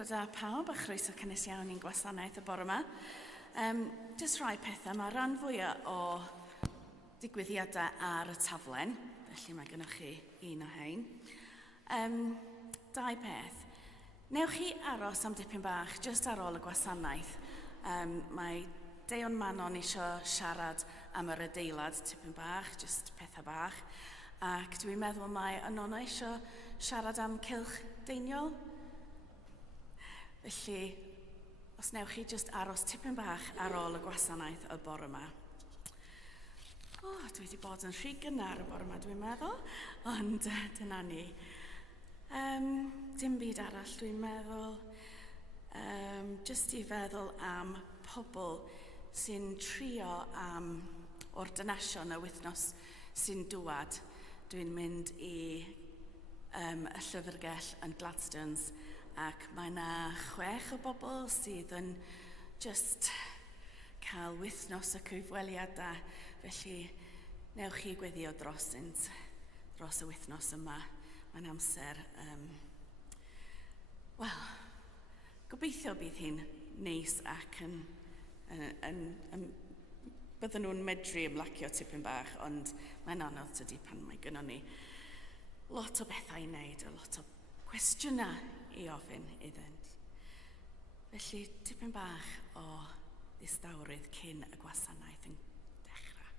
Bore da pawb a chroeso cynnes iawn i'n gwasanaeth y bore yma. Jyst rai pethau, mae rhan fwyaf o digwyddiadau ar y taflen, felly mae gennych chi un o hein. Dau peth. Newch chi aros am dipyn bach jyst ar ôl y gwasanaeth. Mae Deion Manon eisiau siarad am yr adeilad tipyn bach, jyst pethau bach. Ac dwi'n meddwl mae Ionawr eisiau siarad am cylch deiniol. Felly, os newch chi jyst aros tipyn bach ar ôl y gwasanaeth y bore yma. Dwi wedi bod yn rhy gynnar y bore yma, dwi'n meddwl, ond dyna ni. Dim byd arall, dwi'n meddwl. Jyst i feddwl am pobl sy'n trio am ordynasiwn y wythnos sy'n dŵad. Dwi'n mynd i y llyfrgell yn Gladstones ac mae yna 6 o bobl sydd yn just cael wythnos y cyfweliadau. Felly, newch chi gweddio dros y wythnos yma. Mae'n amser, gobeithio bydd hi'n neis ac bydden nhw'n medru ymlacio tipyn bach, ond mae'n anodd tydi pan mae gynnon ni lot o bethau i wneud, a lot o cwestiynau i ofyn iddynt. Felly, tipyn bach o ddistawrwydd cyn y gwasanaeth yn dechrau.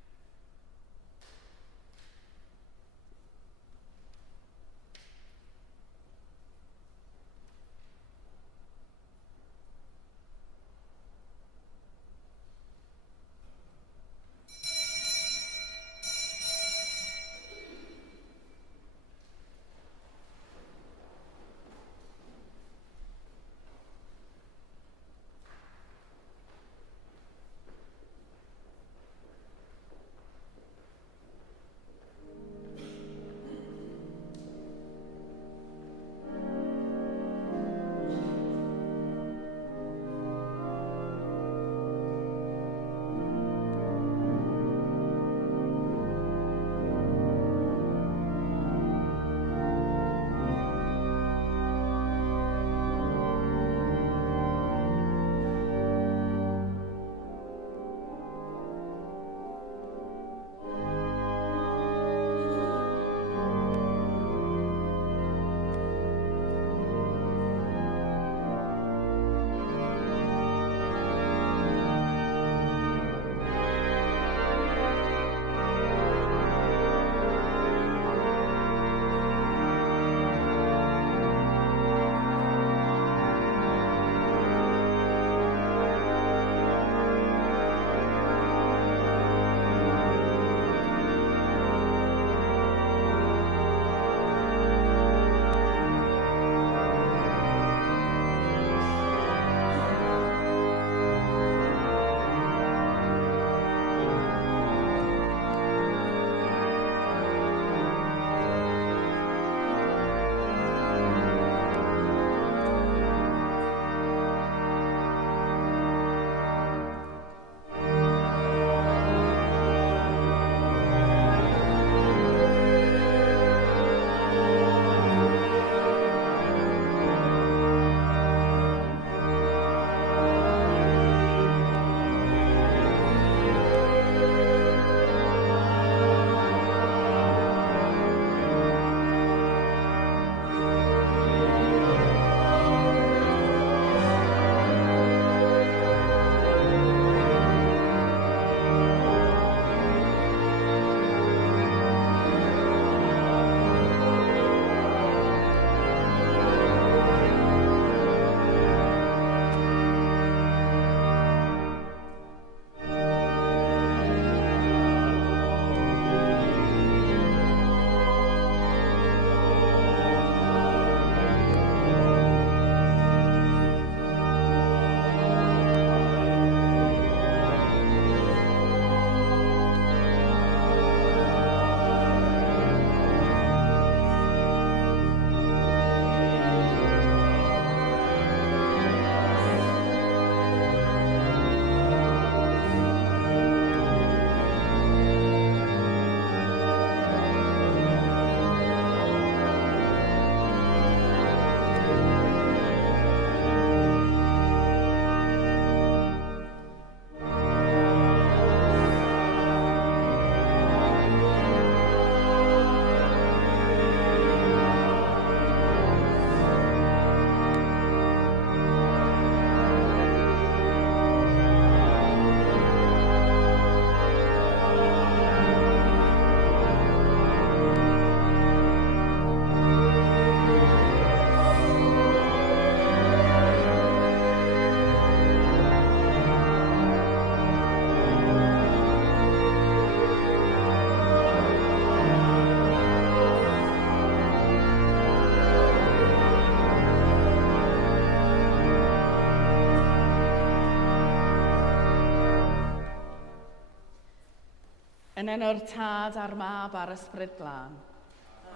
Yn enw'r Tad a'r Mab a'r Ysbryd Glân.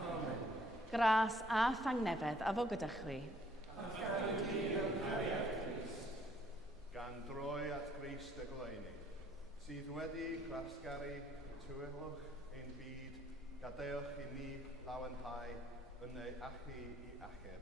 Amen. Gras a thangnefedd a fo gyda chwi. Gan droi at Grist y Gloeni, sydd wedi gwasgaru tywylwch ein byd, gadewch i ni lawenhau yn ei achu i achub.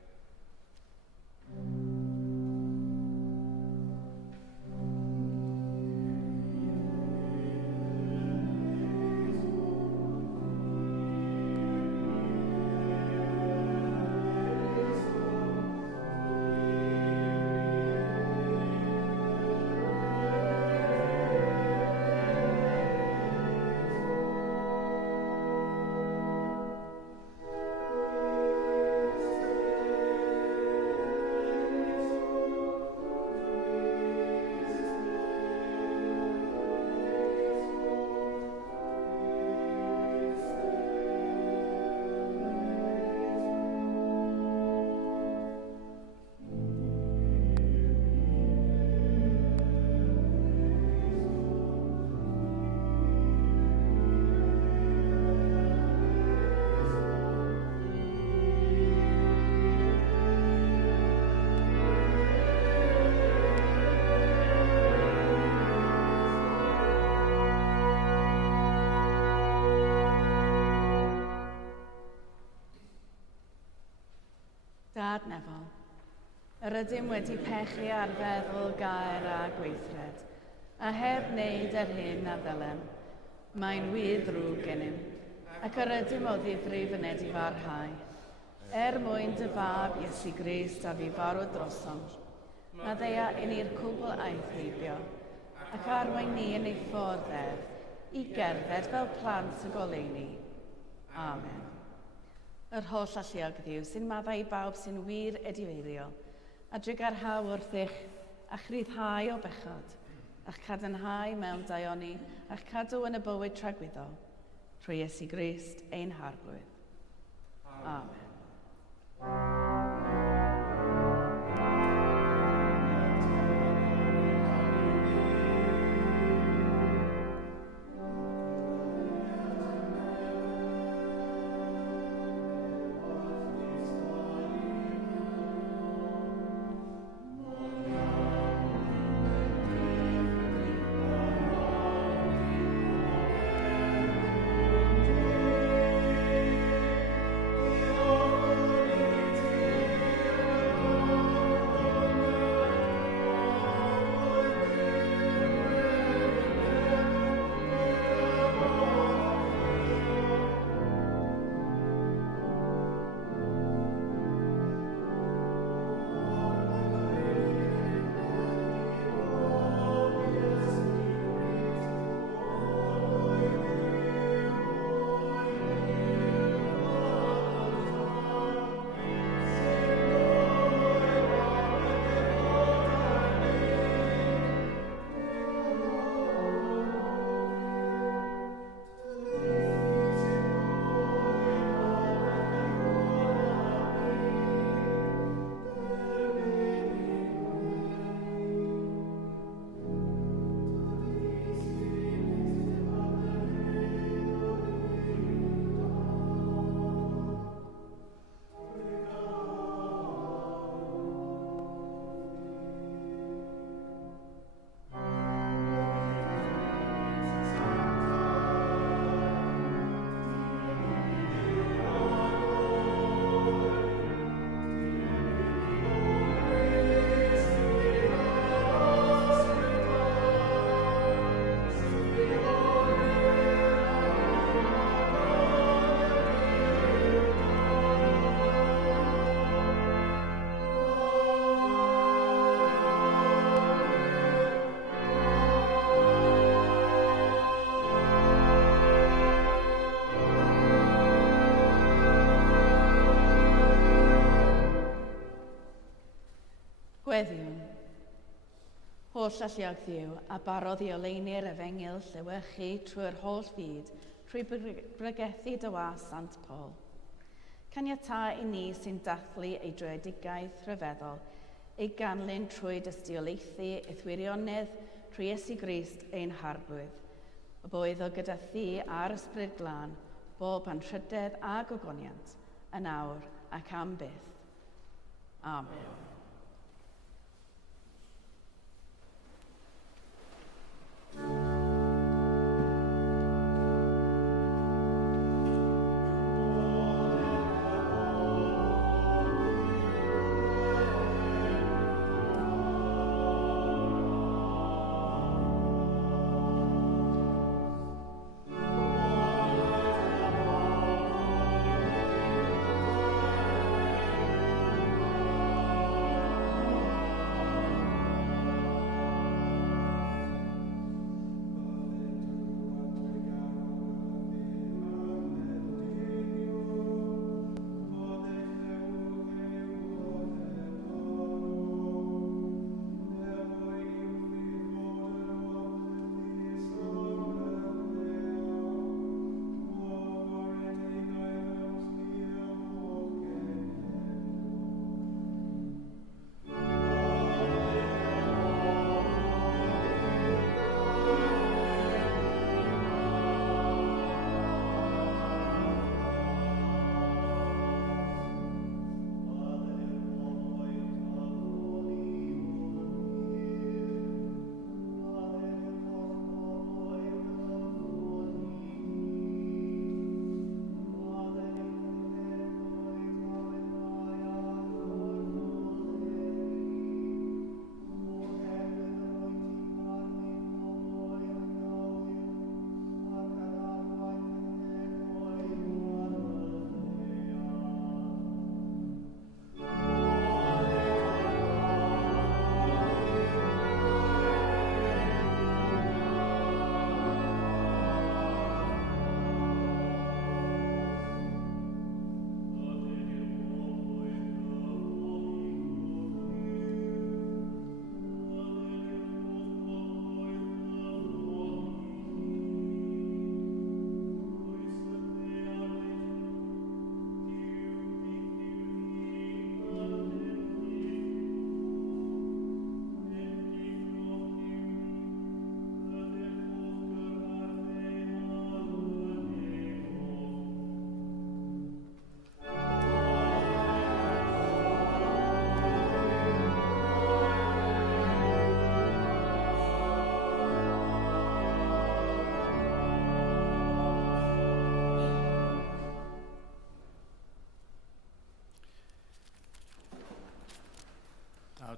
Dad Nefol, yr ydym wedi pechu ar feddwl gair a gweithred, a heb wneud yr hyn a ddylem, mae'n wyddrwg gennym, ac yr ydym o ddifri fyned i farhau. Mwyn dy fab Iesu Grist a fi farw drosom, na ddeia i ni'r cwbl aeth heibio, ac arwain ni yn ei ffordd i gerdded fel plant y goleuni. Amen. Yr holl alluog Dduw sy'n maddau i bawb sy'n wir edifeirio, a drygar haw wrthych a chryddhau o bechod, a'ch cadarnhau mewn daioni, a'ch cadw yn y bywyd tragwyddo, trwy Iesu Grist ein harglwydd. Amen. Gweddiwn, holl alluog Dduw, a barodd i oleini'r efengyl llewychu trwy'r holl byd, trwy brygethu dy was Sant Paul. Caniata i ni sy'n dathlu ei droedigaeth rhyfeddol, ei ganlyn trwy dystiolaethu eithwirionedd trwy Iesu Grist ein harglwydd. y boedd o gyda thi a'r ysbryd glân, bob anrhydedd a gogoniant, yn awr ac am byth. Amen.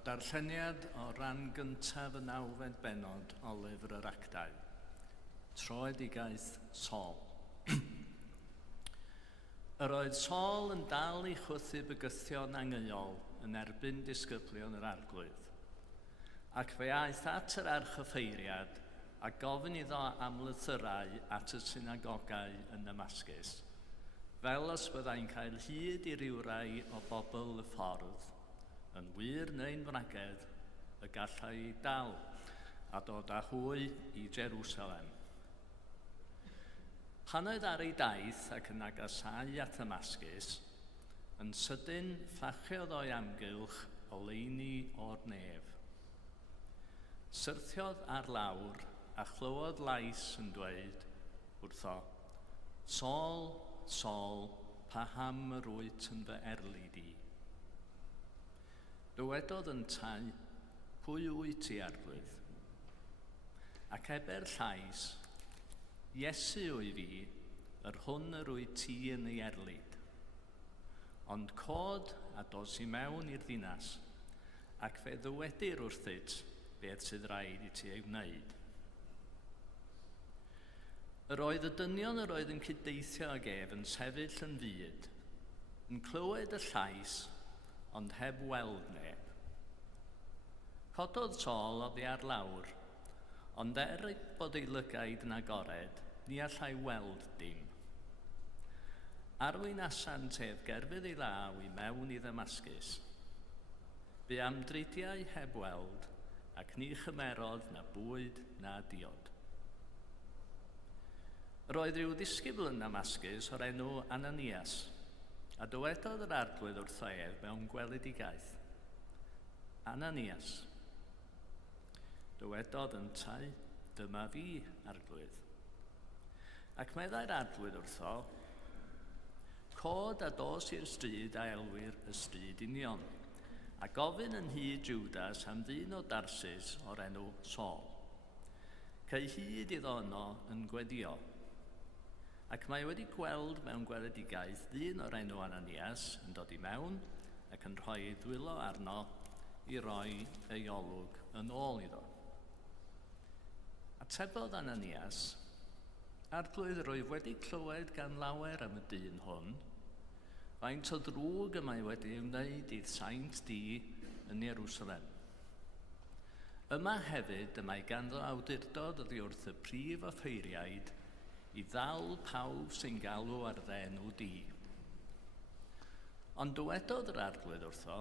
Darlleniad o ran gyntaf y 9fed bennod o lyfr yr Actau. Troedigaeth Paul. Yr oedd Saul yn dal i chwythu bygythion angheuol yn erbyn disgyblion yr arglwydd, ac fe aeth at yr archoffeiriad a gofyn iddo am lythyrau at y synagogau yn Damascus, fel os byddai'n cael hyd i ryw rai o bobl y ffordd, yn wir neu'n wragedd, y gallai ei dal a dod â hwy i Jerusalem. Pan oedd ar ei daith ac yn agasau at Damascus, yn sydyn ffachiodd o'i amgylch oleuni o'r nef. Syrthiodd ar lawr a chlywed lais yn dweud wrtho, Saul, Saul, paham yr wyt yn fy erlid i? Dywedodd yn tai, pwy wyt ti arglwydd? Ac eber llais, Iesu o'i fi, yr hwn yr wyt ti yn ei erlid. Ond cod a dos i mewn i'r ddinas, ac fe ddywedir wrthyt beth sydd rhaid i ti ei wneud. Yr oedd y dynion yr oedd yn cyddeithio ag ef yn sefyll yn fyd, yn clywed y llais, ond heb weld neb. Cododd Saul oddi ar lawr, ond bod ei lygaid yn agored, ni allai weld dim. Arwyn asant ef gerfydd ei law i mewn i Damascus. Bu am dridiau heb weld, ac ni chymerodd na bwyd na diod. Roedd rhyw ddisgybl yn Damascus o'r enw Ananias, a dywedodd yr arglwydd wrtho ef mewn gweledigaeth. Ananias. Dywedodd yn tai, dyma fi, arglwydd. Ac meddai'r arglwydd wrtho, cod a dos i'r stryd a elwir y stryd union, a gofyn yn hyd Judas am ddyn o Darsus o'r enw Saul. Cei hyd iddo yno yn gwedio. Ac mae wedi gweld mewn gweledigaeth ddyn o'r enw Ananias yn dod i mewn ac yn rhoi ei ddwylo arno i roi ei olwg yn ôl iddo. Atebodd Ananias, arglwydd rwyf wedi clywed gan lawer am y dyn hwn, faint o ddrwg y mae wedi ymwneud i'r saint di yn Jerusalem. Yma hefyd y mae ganddo awdurdod oddi wrth y prif offeiriaid i ddal pawb sy'n galw ar ddenw di. Ond dywedodd yr arglwydd wrtho,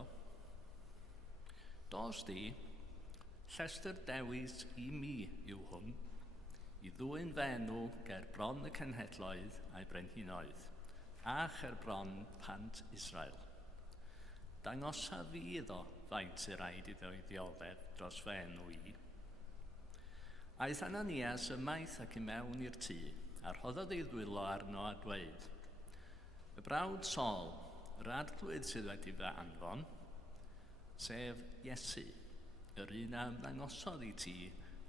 dos di, llestr dewis i mi yw hwn, i ddwyn fenw ger bron y cenhedloedd a'i brenhinoedd, a cher bron pant Israel. Dangosa fi iddo faint sy'n rhaid iddo i ddioddef dros fenw i. Aeth Ananias ymaith ac i mewn i'r tŷ, a rhoddodd ei ddwylo arno a dweud, y brawd Saul, yr arglwydd sydd wedi fe anfon, sef Iesu, yr un a ymddangosodd i ti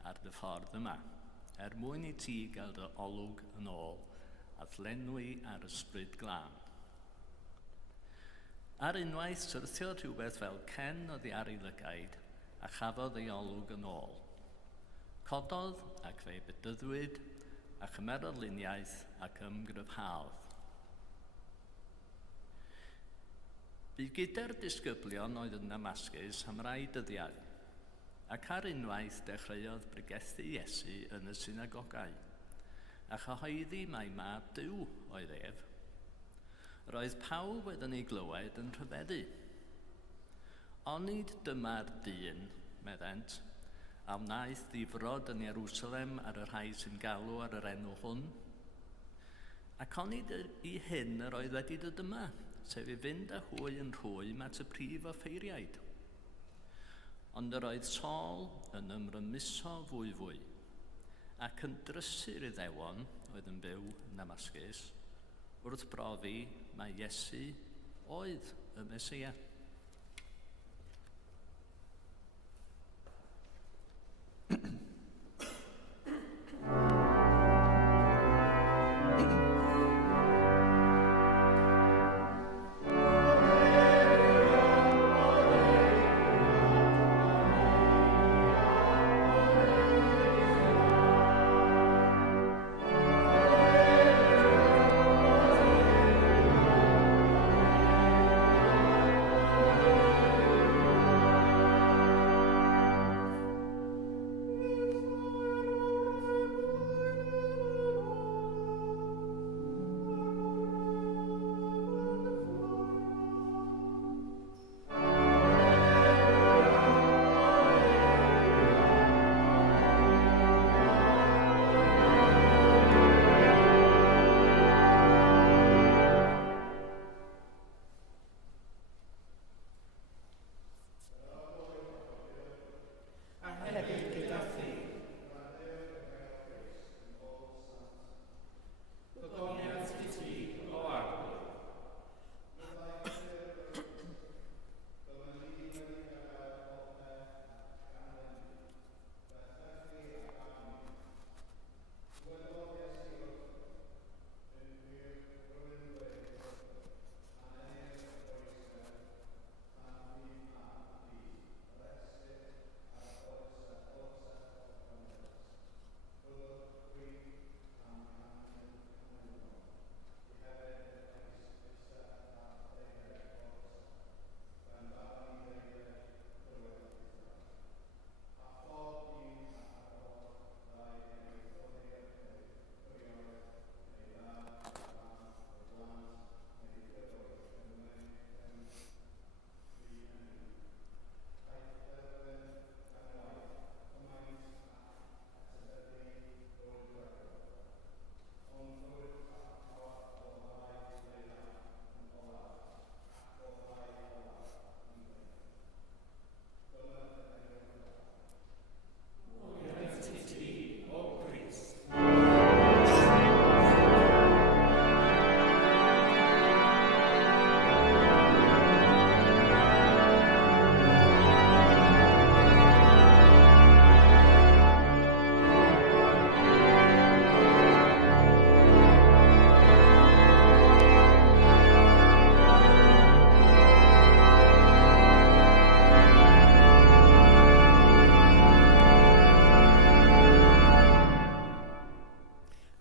ar dy ffordd yma, mwyn i ti gael dy olwg yn ôl a thlenwi ar ysbryd glân. Ar unwaith syrthio rhywbeth fel cen oddi ar ei lygaid a chafodd ei olwg yn ôl. Cododd ac fe bedyddwyd a chymerodd luniaeth ac ymgryfhaodd. Bu gyda'r disgyblion oedd yn Damascus am rai dyddiau, ac ar unwaith dechreuodd bregethu Iesu yn y synagogau, a chyhoeddi mai mab Duw oedd ef. Roedd pawb oedd yn ei glywed yn rhyfeddu. Onid dyma'r dyn, meddent, a wnaeth ddifrod yn Jerusalem ar y rhai sy'n galw ar yr enw hwn? Ac onid i hyn yr oedd wedi dod yma, sef i fynd â hwy yn rhwym at y prif offeiriaid. Ond yr oedd Saul yn ymrymuso fwy, ac yn drysur Iddewon oedd yn byw yn Damascus, wrth brofi mae Iesu oedd y Mesia.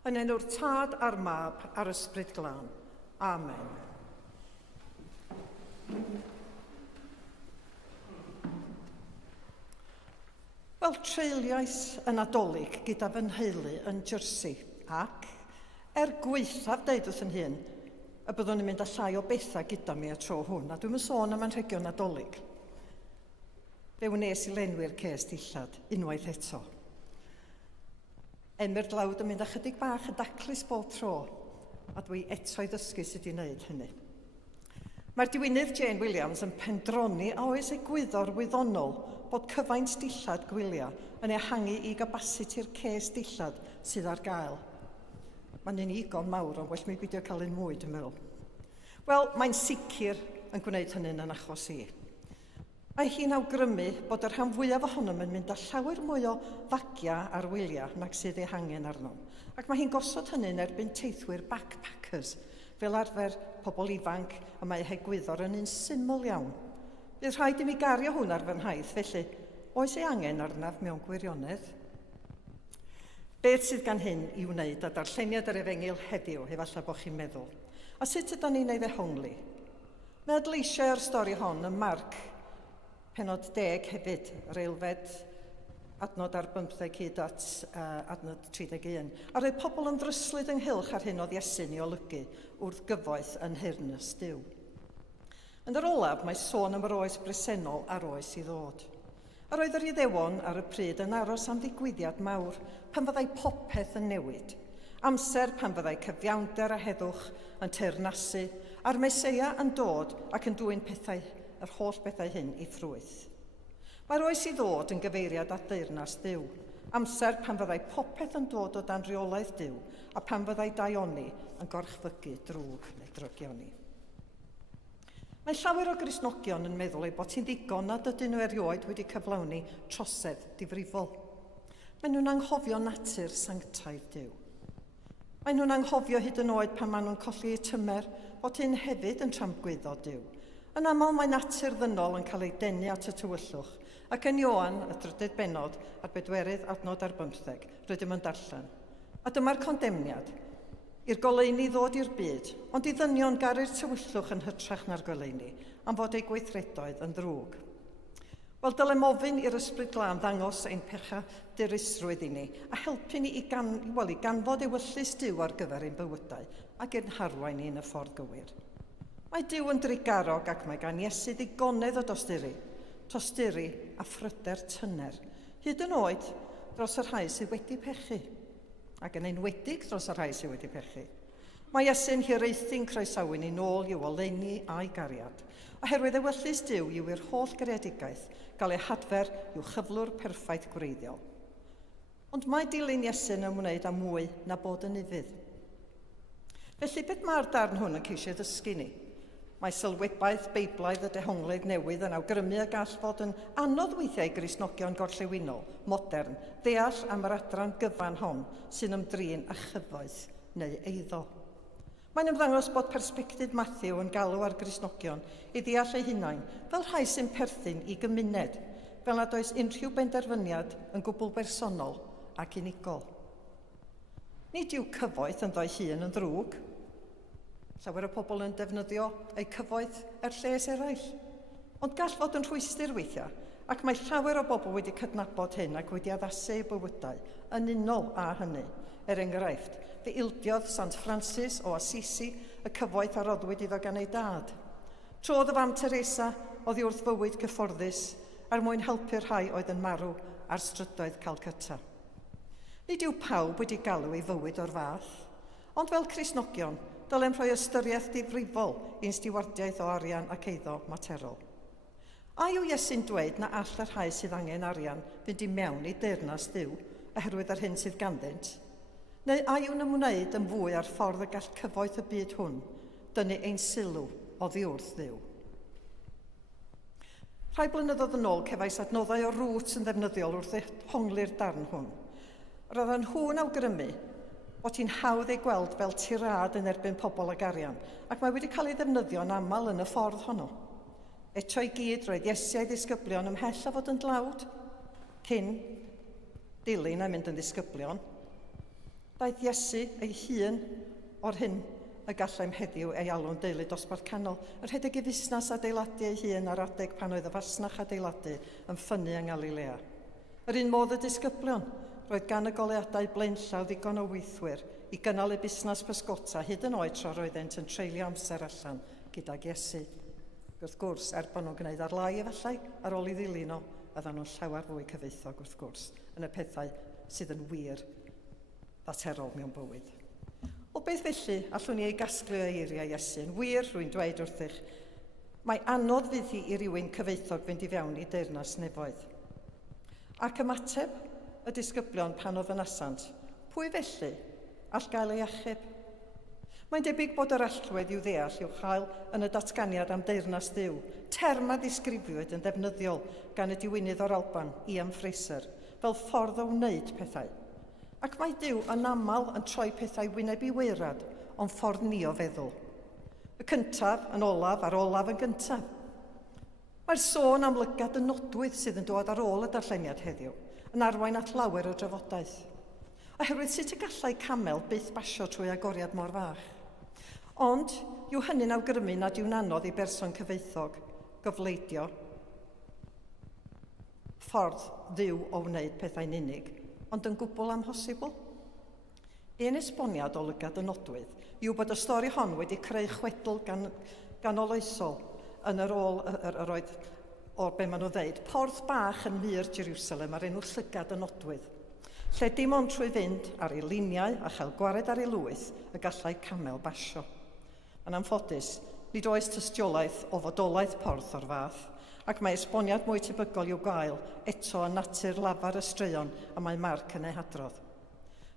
Yn enw'r Tad a'r Mab a'r Ysbryd Glân. Amen. Wel, treiliais yn Nadolig gyda fy nheulu yn Jersey ac, gweithaf deud wrth yn hun, y byddwn i'n mynd â llai o bethau gyda mi y tro hwn, a dwi'n sôn am anrhegion Nadolig. Fe wnes i lenwi'r ces dillad unwaith eto. Emyr dlawd yn mynd â chydig bach y daclus bob tro, a dwi eto i ddysgu sut i wneud hynny. Mae'r diwynydd Jane Williams yn pendroni a oes egwyddor wyddonol bod cyfaint dillad gwyliau yn ehangu i gapasiti'r ces dillad sydd ar gael. Mae'n unigon mawr, ond well mi beidio cael un mwy, dwi'n meddwl. Wel, mae'n sicr yn gwneud hynny'n yn achos i. Mae hi'n awgrymu bod yr rhan fwyaf ohonom yn mynd â llawer mwy o fagiau ar wyliau nag sydd ei hangen arnom. Ac mae hi'n gosod hynny'n erbyn teithwyr backpackers, fel arfer pobl ifanc, a mae hegwyddor yn un syml iawn. Bydd rhaid i mi gario hwn ar fy nhaith, felly oes ei angen arnaf mewn gwirionedd. Beth sydd gan hyn i wneud â darlleniad yr Efengyl heddiw, efallai bod chi'n meddwl? A sut ydyn ni'n ei ddehongli? Mae adleisiau o'r stori hon yn Marc, penod 10 hefyd, yr aelfed adnod ar 15 hyd at adnod 31. A roedd pobl yn ddryslyd ynghylch ar hyn oedd Iesu'n ei olygu wrth gyfoeth yn Nhyrnys Duw. Yn yr olaf, mae sôn am yr oes bresennol a'r oes i ddod. A roedd yr Iddewon ar y pryd yn aros am ddigwyddiad mawr pan fyddai popeth yn newid. Amser pan fyddai cyfiawnder a heddwch yn teyrnasu, a'r Meseia yn dod ac yn dwyn pethau, yr holl bethau hyn i ffrwyth. Mae'r oes i ddod yn gyfeiriad at deyrnas Dduw. Amser pan fyddai popeth yn dod o dan reolaeth Dduw a pan fyddai daioni yn gorchfygu drwg neu drygioni. Mae llawer o Gristnogion yn meddwl ei bod hi'n ddigon nad ydyn nhw erioed wedi cyflawni trosedd difrifol. Mae nhw'n anghofio natur sanctaidd Duw. Mae nhw'n anghofio hyd yn oed pan maen nhw'n colli eu tymer bod hyn hefyd yn tramgwyddo Duw. Yn aml mae natur ddynol yn cael ei denu at y tywyllwch, ac yn Ioan, y 3 benod, a'r 4 adnod ar 15, rydym yn darllen. A dyma'r condemniad, i'r goleuni ddod i'r byd, ond i ddynion garu'r tywyllwch yn hytrach na'r goleuni, am fod ei gweithredoedd yn ddrwg. Wel, dylem ofyn i'r Ysbryd Glân ddangos ein pecha dirusrwydd i ni, a helpu ni i ganfod ewyllus Duw ar gyfer ein bywydau, ac ein harwain ni yn y ffordd gywir. Mae Duw yn drigarog ac mae gan Iesu ddigonedd o tosturi a phryder tyner, hyd yn oed dros y rhai sydd wedi pechu, ac yn enwedig dros y rhai sydd wedi pechu. Mae Iesu'n hiraethu'n croesawu ni nôl i'w oleni a'i gariad, oherwydd ewyllus Duw yw i'r holl greadigaeth gael ei hadfer i'w chyflwr perffaith gwreiddiol. Ond mae dilyn Iesu'n ymwneud â mwy na bod yn ufudd. Felly, beth mae'r darn hwn yn ceisio ddysgu ni? Mae sylwebaeth Beiblaidd y dehongledd newydd yn awgrymu y gall fod yn anodd weithiau Gristnogion gorllewinol, modern, ddeall am yr adran gyfan hon sy'n ymdrin â chyfoeth neu eiddo. Mae'n ymddangos bod perspektif Matthew yn galw ar Gristnogion i ddeall eu hunain fel rhai sy'n perthyn i gymuned, fel nad oes unrhyw benderfyniad yn gwbl bersonol ac unigol. Nid yw cyfoeth yn ddoi hun yn ddrwg. Llawer o pobl yn defnyddio eu cyfoeth lles eraill. Ond gall fod yn rhwystyr weithiau, ac mae llawer o bobl wedi cydnabod hyn ac wedi addasu eu bywydau yn unol â hynny. Enghraifft, fe ildiodd Sant Francis o Assisi y cyfoeth a roddwyd iddo gan ei dad. Trodd y fam Teresa oddi wrth fywyd cyfforddus er mwyn helpu'r rhai oedd yn marw ar strydoedd Calcutta. Nid yw pawb wedi galw ei fywyd o'r fath, ond fel Cristnogion, dylem rhoi ystyriaeth difrifol i'n stiwardiaeth o arian ac eiddo materol. A yw Iesu'n dweud na all yr rhai sydd angen arian fynd i mewn i deyrnas Dduw oherwydd yr hyn sydd ganddynt? Neu a yw'n ymwneud yn fwy ar ffordd y gall cyfoeth y byd hwn dynnu ein sylw oddi wrth Dduw? Rhai blynyddoedd yn ôl cefais adnoddau o rŵt yn ddefnyddiol wrth hongli'r darn hwn. Roedd yn hwn awgrymu bod hi'n hawdd ei gweld fel tirad yn erbyn pobl ag arian, ac mae wedi cael ei ddefnyddio yn aml yn y ffordd honno. Eto i gyd roedd Iesu a'i ddisgyblion ymhell a fod yn dlawd, cyn dilyn a mynd yn ddisgyblion. Daeth Iesu ei hun o'r hyn y gallai'n heddiw ei alw'n deulu dosbarth canol. Yr rhedeg i fusnes adeiladu ei hun ar adeg pan oedd y fasnach adeiladu yn ffynnu yng Galilea. Yr un modd y disgyblion, roedd gan y goleadau blaenllaw ddigon o weithwyr i gynnal y busnes pysgota hyd yn oed tro roeddent yn treulio amser allan gydag Iesu. Wrth gwrs, bod nhw'n gwneud ar lai efallai, ar ôl i ddilyn o, byddan nhw'n llawer fwy cyfoethog wrth gwrs, yn y pethau sydd yn wir ddaterol mewn bywyd. O beth felly allwn ni ei gasglu o eiriau Iesu? Yn wir, rwy'n dweud wrthych, mae anodd fydd hi i rywun cyfoethog fynd i fewn i deyrnas nefoedd. Ac ymateb y disgyblion pan oedd yn asant, pwy felly all gael ei achub? Mae'n debyg bod yr allwedd i'w ddeall i'w chael yn y datganiad am deyrnas Dduw. Term a ddisgrifiwyd yn ddefnyddiol gan y diwynydd o'r Alban, Ian Fraser, fel ffordd o wneud pethau. Ac mae Duw yn aml yn troi pethau wyneb i weirad, ond ffordd ni o feddwl. Y cyntaf yn olaf a'r olaf yn gyntaf. Mae'r sôn am lygad y nodwydd sydd yn dod ar ôl y darlleniad heddiw, yn arwain at lawer o drafodaeth. Oherwydd sut y gallai camel byth basio trwy agoriad mor fach. Ond, yw hynny'n awgrymu nad yw'n anodd i berson cyfoethog gyfleidio ffordd Dduw o wneud pethau'n unig, ond yn gwbl amhosibl. Un esboniad o lygad y nodwydd yw bod y stori hon wedi creu chwedl ganoloesol yn yr ôl yr oedd o'r be maen nhw'n dweud, porth bach yn mur Jerusalem ar enw llygad y nodwydd, lle dim ond trwy fynd ar ei liniau a chael gwared ar ei lwyth y gallai camel basio. Yn anffodus, nid oes tystiolaeth o fodolaeth porth o'r fath, ac mae esboniad mwy tebygol i'w gael eto yn natur lafar y straeon a mae Marc yn ei hadrodd.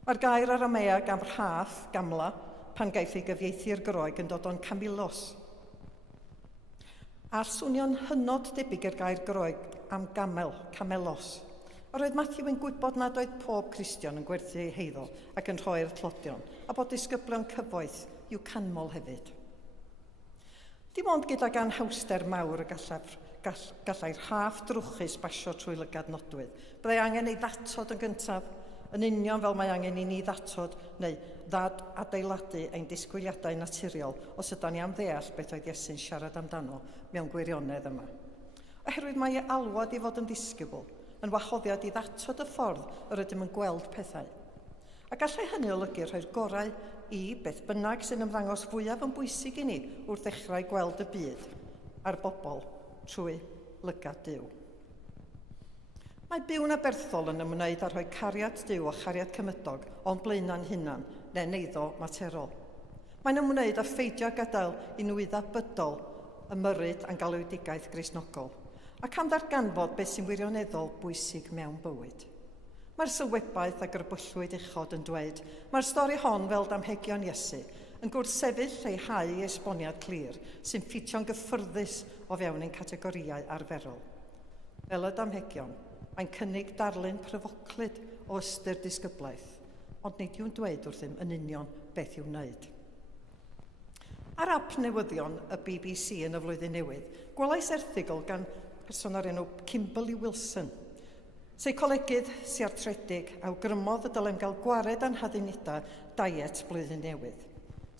Mae'r gair Arameeg am rhaff, gamla, pan gaiff ei gyfieithu'r Groeg yn dod o'n camilos. A'r swnio'n hynod debyg i'r gair Groeg am gamel, camelos. Yr oedd Matthew yn gwybod nad oedd pob Cristion yn gwerthu ei heiddo ac yn rhoi'r tlodion, a bod disgyblion cyfoeth i'w canmol hefyd. Dim ond gyda gan hawster mawr y gallai'r rhaff drwchus basio trwy lygad nodwydd. Byddai angen ei ddatod yn gyntaf, yn union fel mae angen i ni ddatod neu adeiladu ein disgwyliadau naturiol os ydyn ni am ddeall beth oedd Iesu'n siarad amdano mewn gwirionedd yma. Oherwydd mae ei alwad i fod yn ddisgybl, yn wahoddiad i ddatod y ffordd yr ydym yn gweld pethau. A gallai hynny olygu rhoi'r gorau i beth bynnag sy'n ymddangos fwyaf yn bwysig i ni wrth ddechrau gweld y byd a'r bobl trwy lygad Duw. Mae byw'n aberthol yn ymwneud â rhoi cariad Duw o chariad cymydog o'n blaena'n hunan neu neiddo materol. Mae'n ymwneud â pheidio gadael i nwydda bydol ymyrryd a'n galwdigaeth Gristnogol ac am ddarganfod beth sy'n wirioneddol bwysig mewn bywyd. Mae'r sylwebaeth a grybyllwyd uchod yn dweud, mae'r stori hon fel damhegion Iesu yn gwrthsefyll lleihau ei esboniad clir sy'n ffitio'n gyffyrddus o fewn ein categoriau arferol. Fel y damhegion, mae'n cynnig darlun pryfoclyd o ystyr disgyblaeth, ond nid yw'n dweud wrthym yn union beth i'w wneud. Ar ap newyddion y BBC yn y flwyddyn newydd, gwelais erthygl gan person o'r enw Kimberly Wilson, seicolegydd siartredig awgrymodd y dylem gael gwared anhadunidau diet blwyddyn newydd,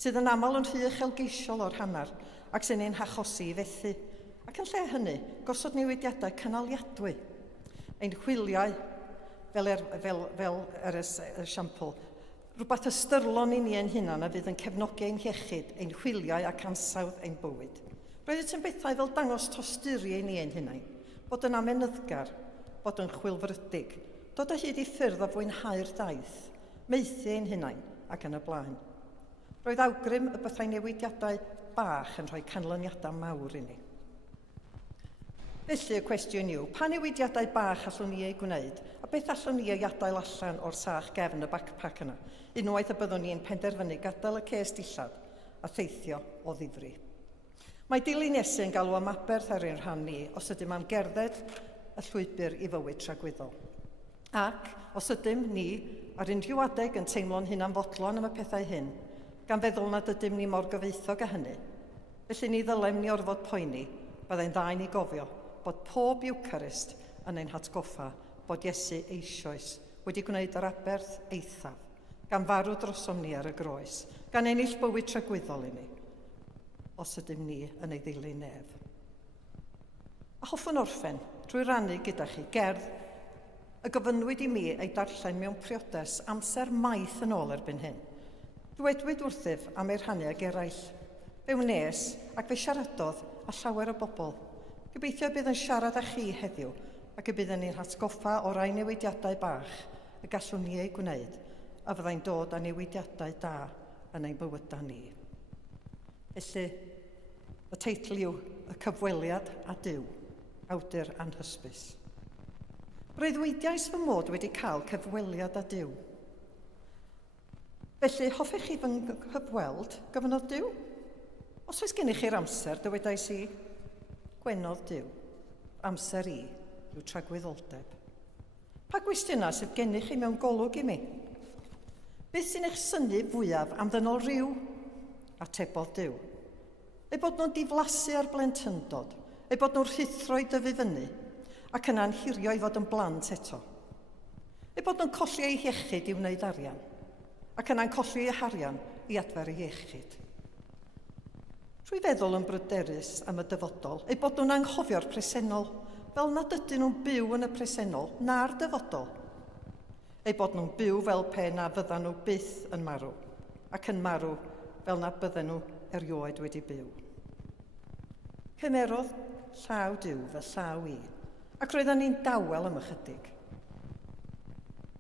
sydd yn aml yn rhy uchelgeisiol o'r hanner ac sy'n ein hachosi i fethu, ac yn lle hynny, gosod newidiadau cynaliadwy. Ein chwiliau, fel yr esiampl, rhywbeth ystyrlon i ni ein hunan a fydd yn cefnogi ein hiechyd, ein chwiliau ac ansawdd ein bywyd. Roedd yn bethau fel dangos tosturi i ni ein hunain, bod yn amenyddgar, bod yn chwilfrydig, dod o hyd i ffyrdd o fwynhau'r daith, meithu ein hunain ac yn y blaen. Roedd awgrym y bythau newidiadau bach yn rhoi canlyniadau mawr i ni. Felly y cwestiwn yw, pa newidiadau bach allwn ni ei gwneud, a beth allwn ni ei adael allan o'r sach gefn y backpack yna, unwaith y byddwn ni'n penderfynu gadael y ces dillad a theithio o ddifri. Mae dilyn Iesu yn galw am aberth ar ein rhan ni os ydym am gerdded y llwybr i fywyd tragwyddol. Ac, os ydym ni ar unrhyw adeg yn teimlo'n hunanfodlon am y pethau hyn, gan feddwl nad ydym ni mor gyfoethog â hynny, felly ni ddylem ni orfod poeni, byddai'n dda i ni gofio bod pob Iwcarist yn ein hatgoffa bod Iesu eisoes wedi gwneud yr aberth eithaf gan farw drosom ni ar y groes, gan ennill bywyd tragwyddol i ni, os ydym ni yn ei ddilyn nef. A hoffwn orffen drwy rannu gyda chi gerdd y gofynnwyd i mi ei darllen mewn priodas amser maith yn ôl erbyn hyn. Dwedwyd wrthyf am ei rhannu ag eraill. Fe wnes ac fe siaradodd a llawer o bobl. Gobeithio bydd yn siarad â chi heddiw ac y byddwn ni'n hatgoffa o rai newidiadau bach y gallwn ni ei gwneud a fyddai'n dod â newidiadau da yn ein bywydau ni. Felly, y teitl yw Y Cyfweliad a Duw, awdur anhysbys. Breuddwydiais fy mod wedi cael cyfweliad â Duw. Felly, hoffech chi fy nghyfweld gofynodd Duw? Os oes gennych chi'r amser, dywedais i, gwenodd Duw. Amser i yw tragwyddoldeb. Pa gwestiynau sydd gennych chi mewn golwg i mi? Beth sy'n eich synnu fwyaf am ddynol rhyw? Atebodd Duw. Ei bod nhw'n diflasu ar blentyndod, ei bod nhw'n rhithro i dyfu fyny, ac yna'n hirio i fod yn blant eto. Ei bod nhw'n colli eu iechyd i wneud arian, ac yna'n colli eu harian i adfer eu iechyd. Rwy'n feddwl yn bryderus am y dyfodol, ei bod nhw'n anghofio'r presennol, fel nad ydyn nhw'n byw yn y presennol na'r dyfodol. Ei bod nhw'n byw fel pe na fyddan nhw byth yn marw, ac yn marw fel na bydden nhw erioed wedi byw. Cymerodd llaw Duw fy llaw i, ac roedden ni'n dawel am ychydig.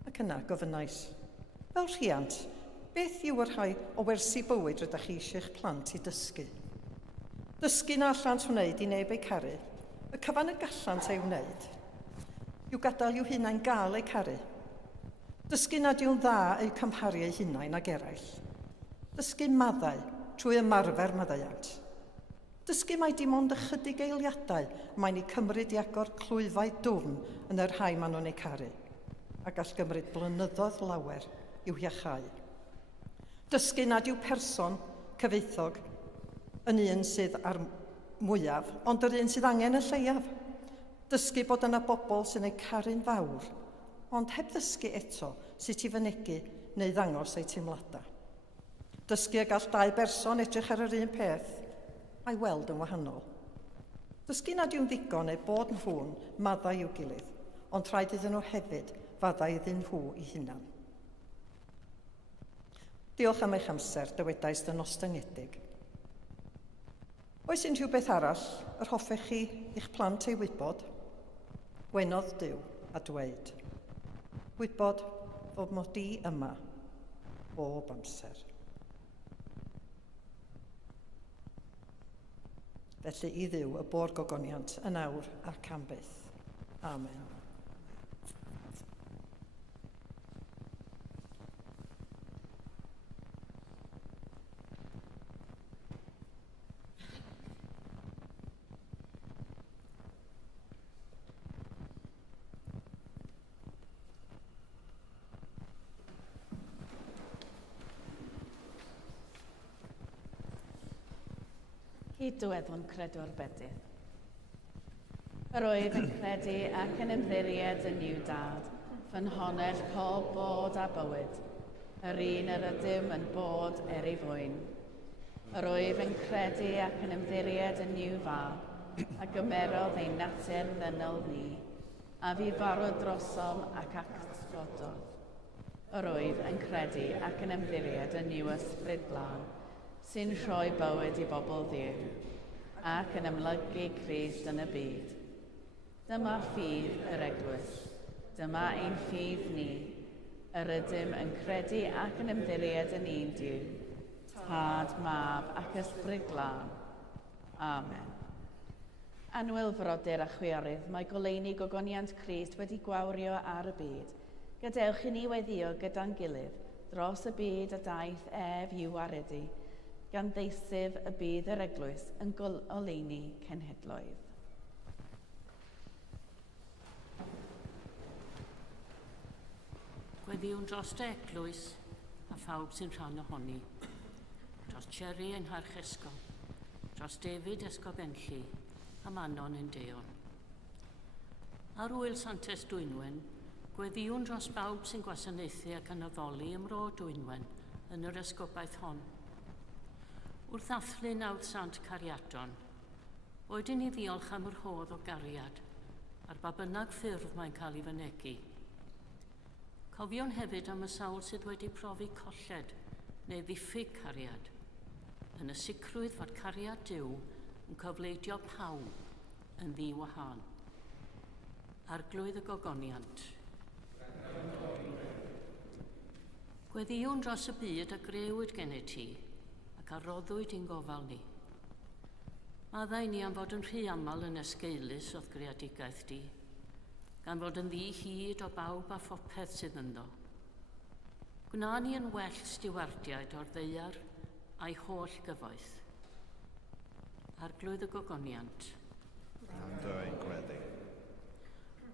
Ac yna gofynnais, fel rhiant, beth yw yr rhai o wersi bywyd rydych chi eisiau'ch plant i dysgu? Dysgu na allant wneud i neb ei caru, y cyfan y gallant ei wneud, yw gadael i'w hunain gael ei caru. Dysgu nad yw'n dda ei cymharu ei hunain ag eraill. Dysgu maddau trwy ymarfer maddeuant. Dysgu mai dim ond ychydig eiliadau mae'n ei cymryd i agor clwyfau dwfn yn yr rhai maen nhw'n ei caru, a gall gymryd blynyddoedd lawer i'w hiachau. Dysgu nad yw person cyfeithog yn un sydd ar mwyaf, ond yr un sydd angen y lleiaf. Dysgu bod yna bobl sy'n ei caru'n fawr, ond heb ddysgu eto sut i fynegu neu ddangos eu teimladau. Dysgu y gall dau berson edrych ar yr un peth a'i weld yn wahanol. Dysgu nad yw'n ddigon eu bod nhw'n maddau i'w gilydd, ond rhaid iddyn nhw hefyd faddau iddyn nhw i hunan. Diolch am eich amser, dywedais dy nostyngiedig. Oes unrhyw beth arall yr hoffech chi i'ch plant ei wybod? Gwenodd Duw a dweud, wybod fod mod i yma bob amser. Felly i Dduw y bôr gogoniant yn awr ac am byth. Amen. Hyd diweddon credwr bedydd. Yr oedd yn credu ac yn ymddiried yn i'w dad, fy nhonell pob bod a bywyd, yr un yr ydym yn bod ei fwyn. Yr oedd yn credu ac yn ymddiried yn i'w fa, a gymerodd ei natur ddynol ni, a fi farw drosom ac actfododd. Yr oedd yn credu ac yn ymddiried yn i'w ysbryd blan, sy'n rhoi bywyd i bobl Dduw, ac yn ymlygu Crist yn y byd. Dyma ffydd yr eglwys, dyma ein ffydd ni, yr ydym yn credu ac yn ymddiried yn un Duw, Tad, Mab ac Ysbryd Glân. Amen. Anwyl frodyr a chwiorydd, mae goleuni gogoniant Crist wedi gwawrio ar y byd. Gadewch i ni weddio gyda'n gilydd dros y byd a daeth ef i'w waredu, gan ddeisif y bydd yr eglwys yn oleuni cenhedloedd. Gweddiwn dros dy eglwys a phawb sy'n rhan ohoni, dros Cherry yn Harch Esgob, dros David Esgob Enlli a Manon yn Deon. Ar wyl Santes Dwynwen, Gweddiwn dros bawb sy'n gwasanaethu ac yn addoli ym Mro Dwynwen yn yr esgobaeth hon. Wrth ddathlu nawdd Sant Cariadon, oedden ni ddiolch am yr hodd o gariad a'r ba bynnag ffyrdd mae'n cael ei fynegu. Cofion hefyd am y sawl sydd wedi profi colled neu ddiffyg cariad, yn y sicrwydd fod cariad Duw yn cyfleidio pawb yn ddi-wahân. Arglwydd y gogoniant. Gweddiwn dros y byd a grewyd gennym ti, ac arroddwyd i'n gofal ni. Maddau ni am fod yn rhy aml yn esgeulus oedd greadigaeth di, gan fod yn ddi-hyd o bawb a phopeth sydd ynddo. Gwna ni yn well stiwardiaid o'r ddeiar a'i holl gyfoeth. Arglwydd y gogoniant. Gwrando ein gweddi.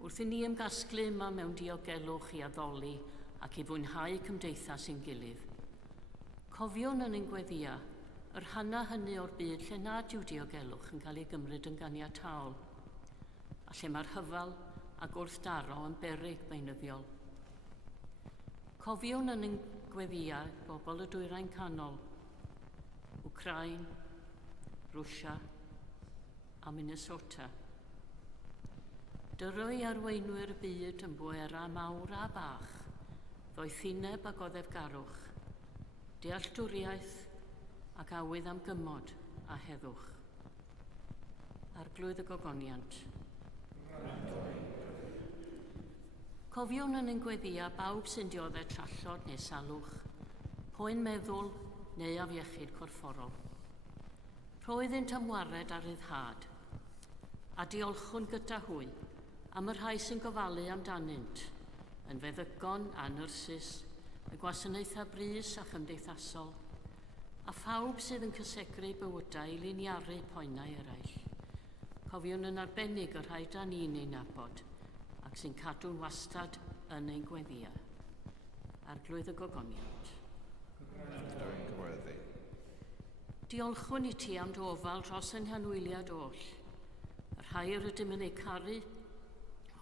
Wrth i ni ymgasglu yma mewn diogelwch i addoli ac i fwynhau cymdeithas sy'n gilydd. Cofiwn yn ein gweddia yr hana hynny o'r byd lle nad yw diogelwch yn cael ei gymryd yn ganiataol, a lle mae'r hyfal a gwrthdaro yn beryg beunyddiol. Cofiwn yn ein gweddia bobl y Dwyrain Canol, Wcrain, Rwsia a Minnesota. Dyrwy arweinwyr y byd yn bwera mawr a bach, ddoethineb a goddefgarwch, dealltwriaeth ac awydd am gymod a heddwch. Arglwydd y gogoniant. Cofiwn yn ein gweddia bawb sy'n dioddau trallod neu salwch, poen meddwl neu afiechyd corfforol. Rhoeddynt ymwared a ryddhad, a diolchwn gyda hwy am y rhai sy'n gofalu amdanynt, yn feddygon a nyrsys, y gwasanaethau brys a chymdeithasol, a phawb sydd yn cysegru bywydau i liniaru poenau eraill. Cofiwn yn arbennig y rhai da ni'n ei nabod, ac sy'n cadw'n wastad yn ein gweddia. Arglwydd y gogoniant. Gwrando ein gweddi. Diolchwn i ti am dy ofal dros ein hanwyliad oll. Yr rhai yr ydym yn ei caru,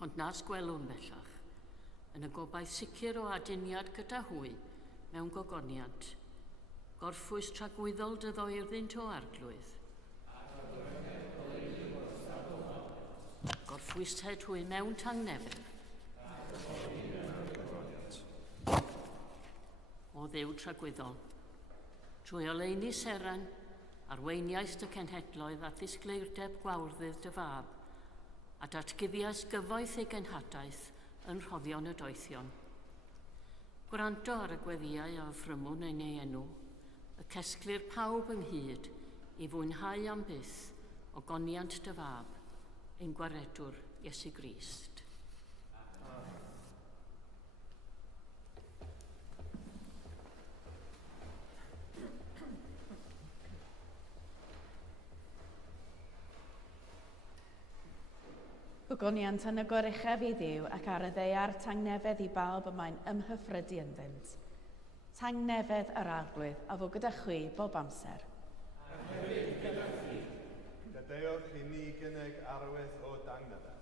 ond nas gwelwn bellach, yn y gobaith sicr o aduniad gyda hwy mewn gogoniant. Gorffwys tragwyddol dy ddoerddynt o arglwydd. Gorffwys ted hwy mewn tangnefedd. O ddew tragwyddol. Trwy oleuni seran, arweiniais dy cenhedloedd a ddisgleirdeb gwawrddydd dy fab, a datguddiais gyfoeth ei genhadaeth yn rhoddion y doethion. Gwrando ar y gweddiau a ffrymwn yn ei enw, y cesglir pawb ynghyd i fwynhau am byth o goniant dy fab, ein gwaredwr Iesu Grist. Gogoniant yn y goruchaf i ddiw ac ar y ddeiar tangnefedd i bawb y mae'n ymhyffrydu ynddynt. Tangnefedd yr arglwydd a fo gyda chwi bob amser. A hefyd gyda chi. Gadewch i ni gynnig arwydd o dangnefedd.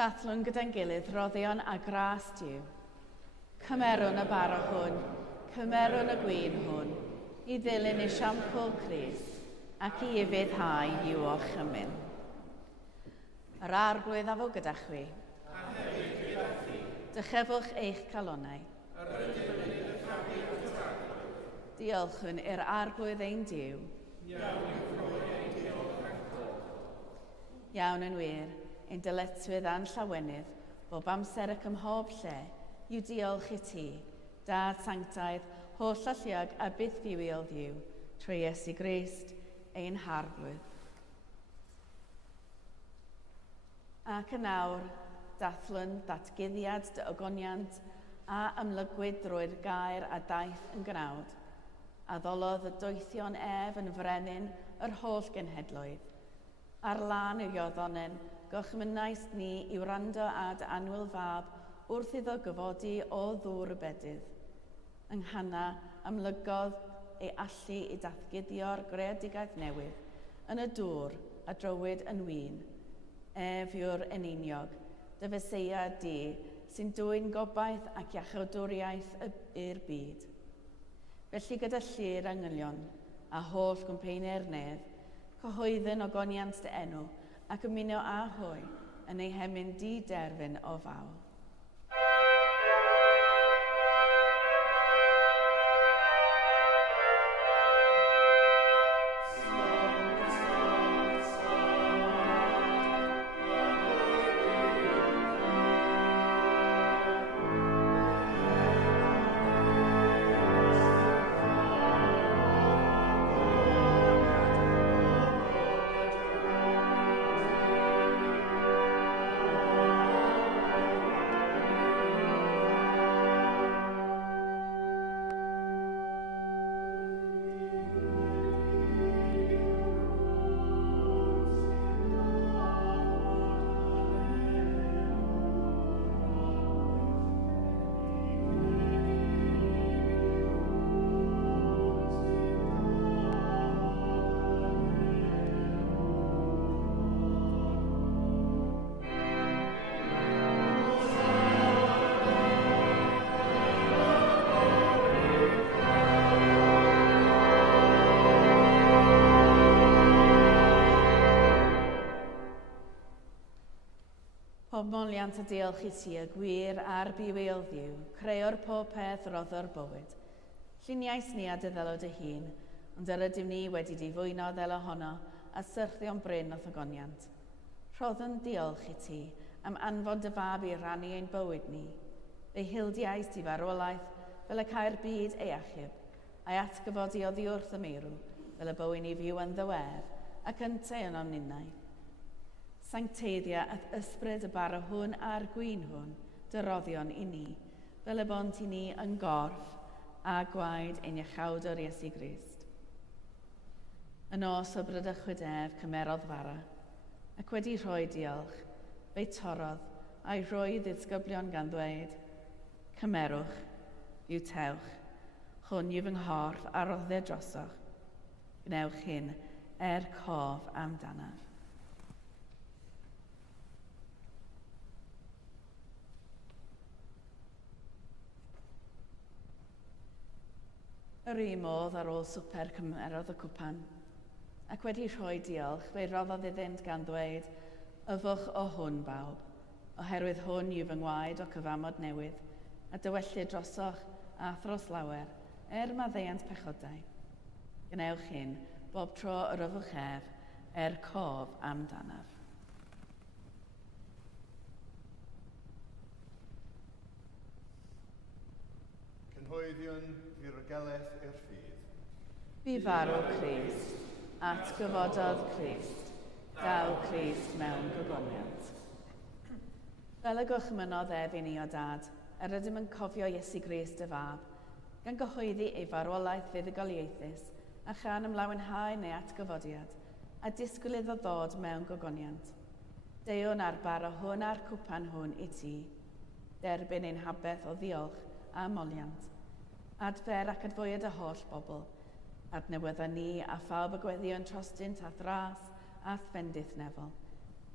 Dathlwn gyda'n gilydd roddion a gras diw. Cymerwn y bara hwn, cymerwn y gwyn hwn, i ddilyn y siampl Crist, ac i ifeddhau i'w o'ch ymyn. Yr arglwydd a fo gyda chwi. Dychefwch eich calonnau. Diolchwn i'r arglwydd ein diw. Iawn yn wir, ein dyletswydd a'n llawenydd, bob amser ac ym mhob lle, yw diolch i ti, Dad Sanctaidd, holl alluog a byth fywiol ddiw, trwy Iesu Grist, ein harglwydd. Ac yn awr, dathlwn datguddiad dy ogoniant a ymlygwyd drwy'r gair a daith yn gnawd, a ddolodd y doethion ef yn frenin yr holl genhedloedd. Ar lan y ioddonen, gochmynnais ni i wrando ad anwyl fab wrth iddo gyfodi o ddŵr y bedydd. Yng Nghanna ymlygodd ei allu i dathguddio'r greadigaeth newydd yn y dŵr a drywyd yn wyn. Ef yw'r eniniog, dy feseia di, sy'n dwyn gobaith ac iachawdwriaeth i'r byd. Felly gyda llir angylion a holl gwmpeinau'r nedd, cyhoedden ogoniant dy enw ac ymuno â hwy yn ei hemyn di-derfyn o fawl. Moliant a diolch i ti y gwir a'r bywiol ddiw, creo'r pob peth roddo'r bywyd. Lluniais ni a dyddelo dy hun, ond yr ydym ni wedi difwyno ddel ohono a syrthio'n bryn o thogoniant. Rhoddwn diolch i ti am anfon dy fab i rannu ein bywyd ni. Fe hildiais ti farwolaeth fel y cael byd ei achub, a'i atgyfodi oddi wrth y meirw, fel y bywyd ni fyw yn ddywedd ac yn te yn omninnau. Sancteiddia at ysbryd y bara hwn a'r gwyn hwn, dyroddion i ni, fel y bont i ni yn gorff a gwaed ein iachawdwr Iesu Grist. Yn os o brydachwyd ef cymerodd fara, ac wedi rhoi diolch, fe torodd a'i rhoi ddisgyblion gan ddweud, cymerwch, yw tewch, hwn yw fy nghorff a roddau drosoch, gnewch hyn cof amdanaf. Yr un modd ar ôl swper cymerodd y cwpan, ac wedi rhoi diolch fe roddodd iddynt gan ddweud, yfwch o hwn bawb, oherwydd hwn yw fy ngwaed o cyfamod newydd, a dywellid drosoch a thros lawer, maddeuant pechodau. Gnewch hyn, bob tro yr yfwch ef, cof amdanaf. Cynhoeddion ddirgeleth i'r ffydd. Bu farw Crist, atgyfododd Crist, daw Crist mewn gogoniant. Fel y gwchmynodd ef i ni o dad, yr ydym yn cofio Iesu Grist y fab, gan gyhoeddi ei farwolaeth fuddugoliaethus a chan ymlawenhau neu atgyfodiad, a disgwyl iddo ddod mewn gogoniant. Deiwn ar bara hwn a'r cwpan hwn i ti, derbyn ein habeth o ddiolch a moliant. Adfer ac adfwyad y holl bobl, adnewydda ni a phawb y gweddion trostynt a thras a thfendith nefol,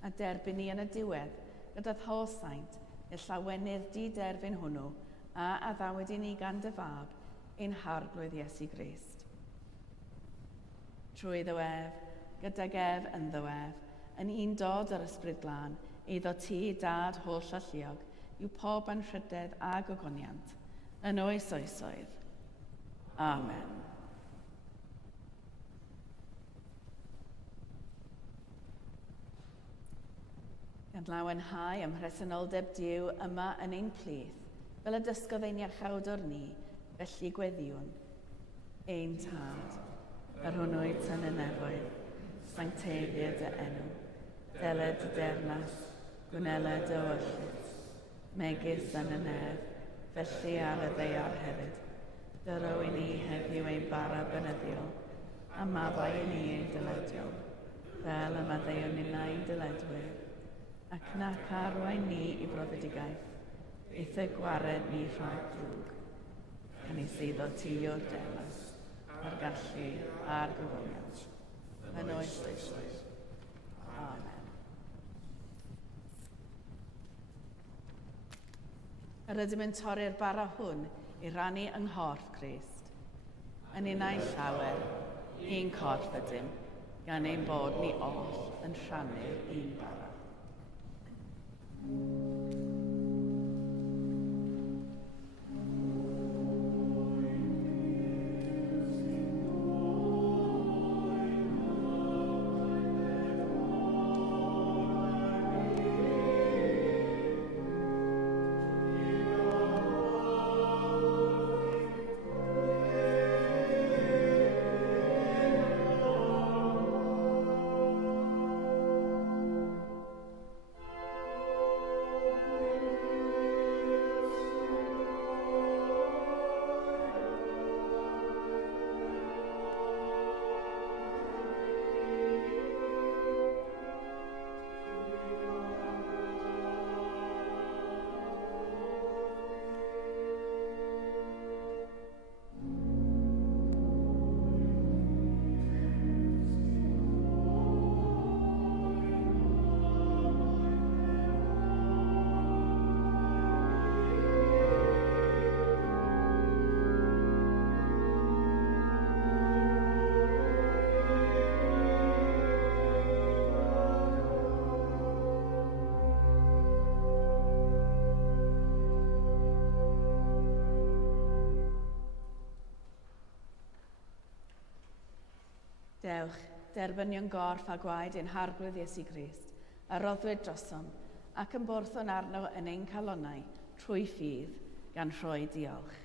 a derbyn ni yn y diwedd gyda thos saint, y llawenydd di-derfyn hwnnw, a addawyd i ni gan dy fab, ein harglwydd Iesu Grist. Trwy ddywef, gyda gef yn ddywef, yn un dod yr ysbryd glân, eiddo ti, dad, holl alluog, yw pob anrhydedd a gogoniant, yn oes oesoedd. Amen. Gan lawenhau ym mhresenoldeb Duw yma yn ein plith, fel y dysgodd ein iarchawdwr ni, felly gweddiwn. Ein tad, yr hwnnwyd tan y nefoedd, sancteiddiodd dy enw, deled dy dernas, gwneled dy wyllus, megis yn y nef, felly ar y ddeiar hefyd. Dyro i ni heddiw ein bara benyddiol, a maddau i ni ein dylediol, fel y maddeuon ni ein dyledwyr, ac nac arwain ni i Troedigaeth, eith y gwared ni rhag drwg, gan ei seiddo ti o'r demas, a'r gallu a'r gyfoniad, yn oes oesoedd. Amen. Yr ydym yn torri'r bara hwn i rannu yng nghorff Crist. Yn unau llawer, un corff ydym, gan ein bod ni oll yn rhannu'r un bara. Dewch, derbynion gorff a gwaed ein harglwydd Iesu Grist, a roddwyd drosom, ac yn borthon arno yn ein calonnau, trwy ffydd, gan rhoi diolch.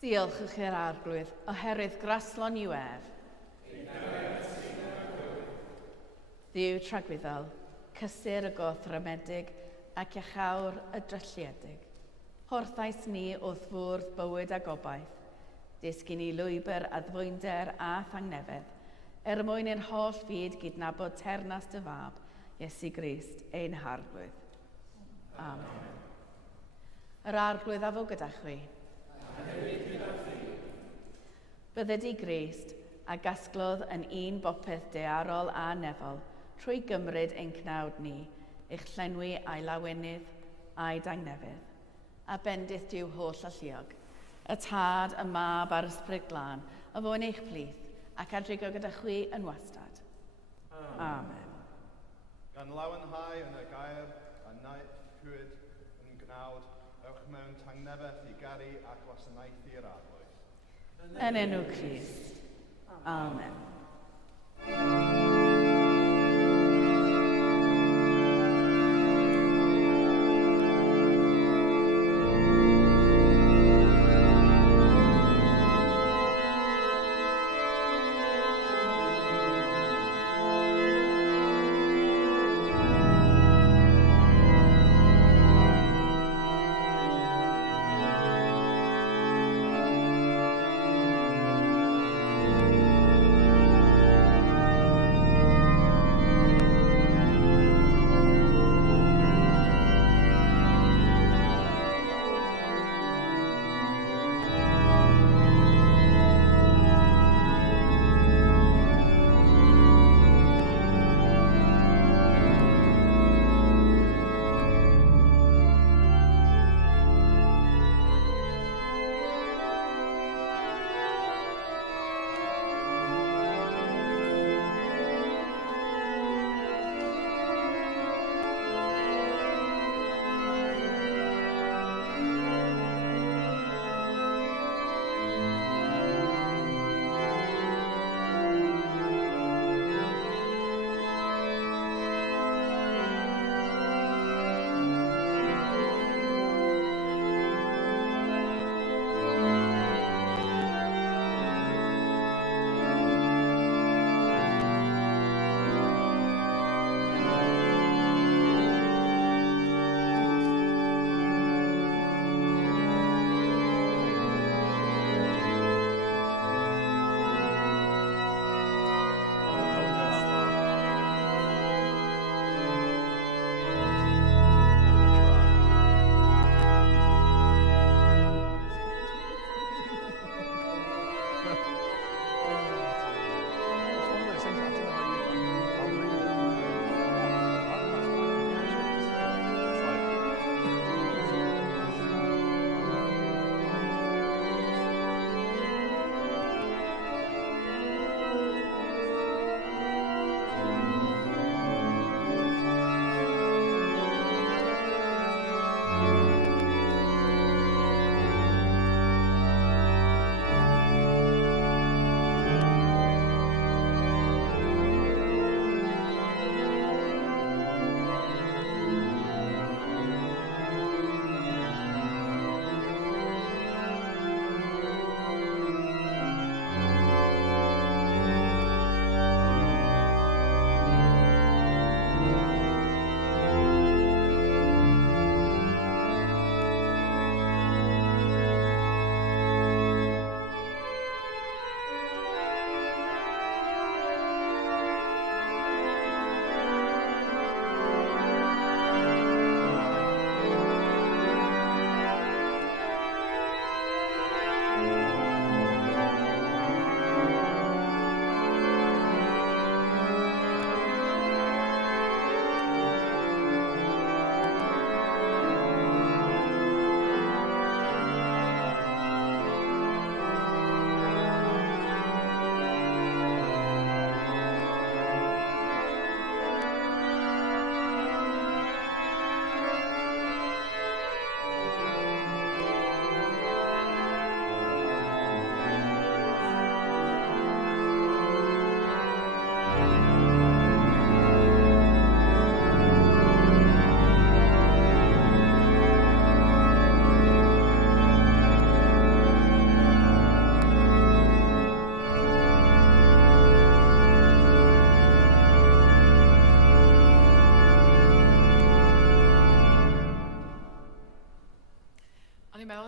Diolchwch i'r arglwydd oherwydd graslon i'w ef. Dduw tragwyddol, cysur y gothramedig ac iachawr y drylliedig. Horthais ni wrth fwrdd bywyd a gobaith. Disgyn ni lwybr a ddfwynder a thangnefedd, mwyn ein holl fyd gydnabod ternas dy fab, Iesu Grist, ein harglwydd. Amen. Yr arglwydd a fo gyda chwi. Bydde di Grist a gasglodd yn un bopeth dearol a nefol trwy gymryd ein cnawd ni, eich llenwi a'i lawenydd a'i dangnefedd, a bendith diw holl alluog, y tad, y mab a'r ysbryd glân, a fo yn eich plith, ac adrigo gyda chwi yn wastad. Amen. Gan lawenhau yn y gair a naeth cwyd yn gnawd, ewch mewn tangnefedd i gari ac wasanaethu'r arglwydd. Yn enw Crist. Amen.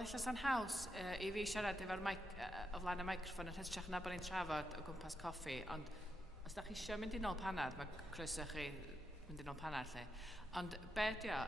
ella sa'n haws i fi siarad efo'r o flaen y microffon yn hystrach na bod ni'n trafod o gwmpas coffi, ond os da chi eisiau mynd i nôl panad, mae croeso chi mynd i nôl panad lle. Ond be ydi o,